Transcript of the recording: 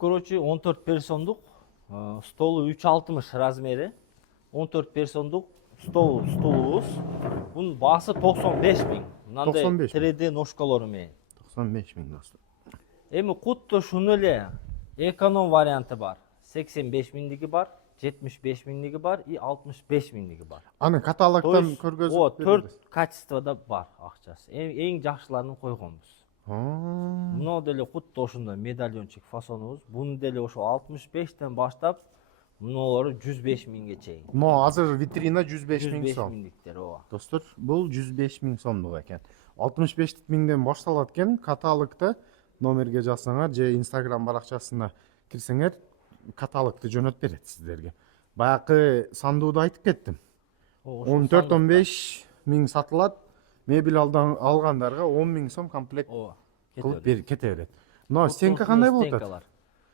короче 14 персондук, столу 3,60 размери, 14 персондук стулубуз. Бунун баасы 95 миң. Мынандай 95 миң. 3D ножкалары менен. 95 миң достор. Эми кутта ушуну эле эконом варианты бар. 85 миңдиги бар, 75 миңдиги бар и 65 миңдиги бар. Аны То каталогтан есть, көргөзүп 4 качествода бар акчасы. Эң жакшыларын койгонбуз. Мына деле кутта ошондой медальончик фасонубуз. Буну деле ошо 65тен баштап мыналары 105 миңге чейин. Но азыр витрина 105 миң 105 сом. миңдиктер ооба. Достор, бул 105 миң сомдук экен. 65 миңден башталат экен. Каталогто номерге жазсаңар же Instagram баракчасына кирсеңер, каталогду жөнөтүп берет сиздерге. Баякы сандууду айтып кеттим. 14-15 миң сатылат. Мебель алгандарга 10 миң сом комплект Ооба. кылып кете берет. Но стенка кандай болот?